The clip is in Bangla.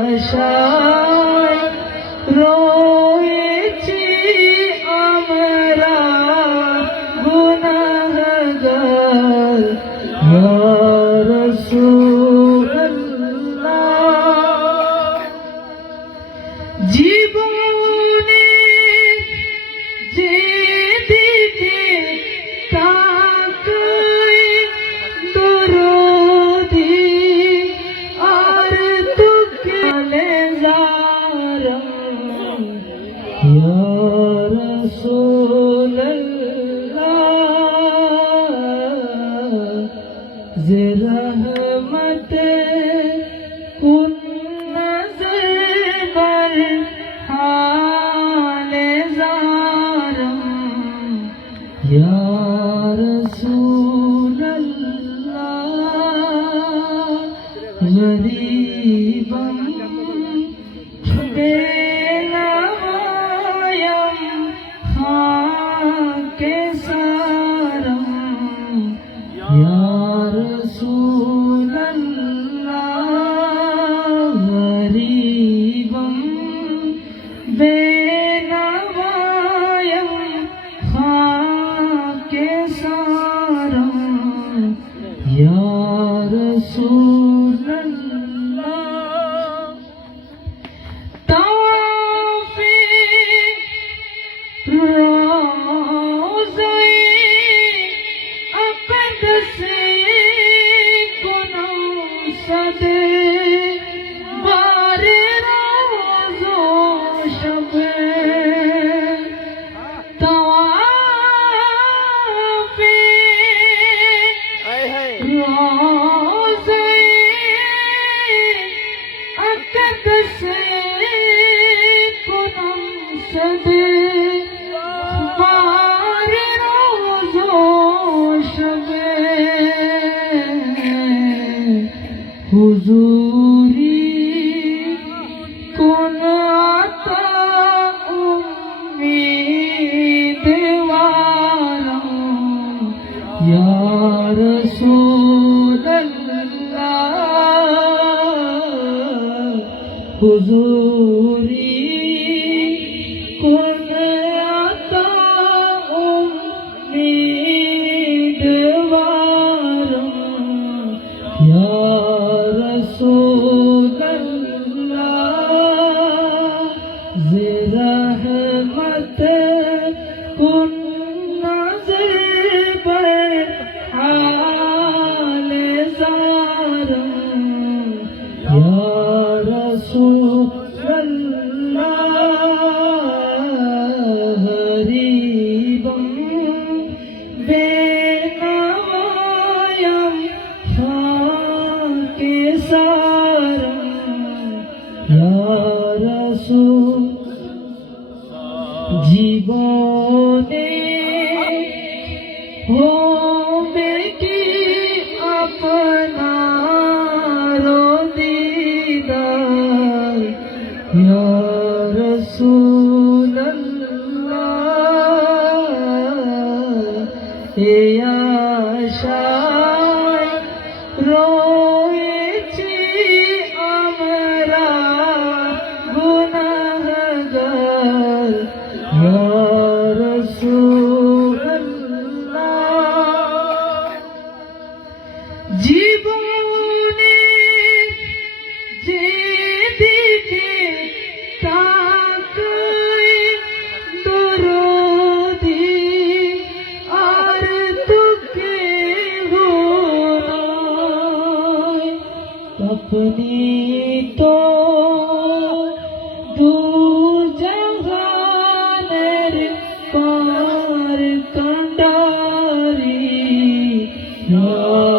আশায় রয়েছি আমরা গুনাহগার ইয়া রাসূলুল্লাহ। জীবনে যেদিকে তাকাই দরদি আর তোকে জারাম ইয়া রাসূলুল্লাহ। যে রহমত কুন নজর बर हाले ज़ारम या रसूल अल्लाह। गरीबम बेनवायम खाके सारम या रसूल अल्लाह। गरीबम बेनवायम खाके सारम या रसूल अल्लाह। ताफ़े रोज़े अक़दस कुनम सदे बारे रोज़ो शब तवाफ़े रोज़े अक़दस कुनम सदे बारे रोज़ो शब हुज़ूरी कुन आता उम्मीदवारों या रसूल अल्लाह। हुज़ूरी कुन आता उम्मीदवारों या रसूल अल्लाह। ज़े रहमत कुन नज़र बर हाले ज़ारम या रसूल अल्लाह। गरीबम बेनवायम खाके सारम या रसूल। জীবনে হবে কি আপনার দিদার ইয়া রাসূলুল্লাহ। এ আশায় রয়েছি আমরা গুনাহগার ইয়া রাসূলুল্লাহ। জীবনে যেদিকে তাকাই দরদি আর তোকে নাই আপনি তো দু জাহানের পার কান্ডারি ইয়া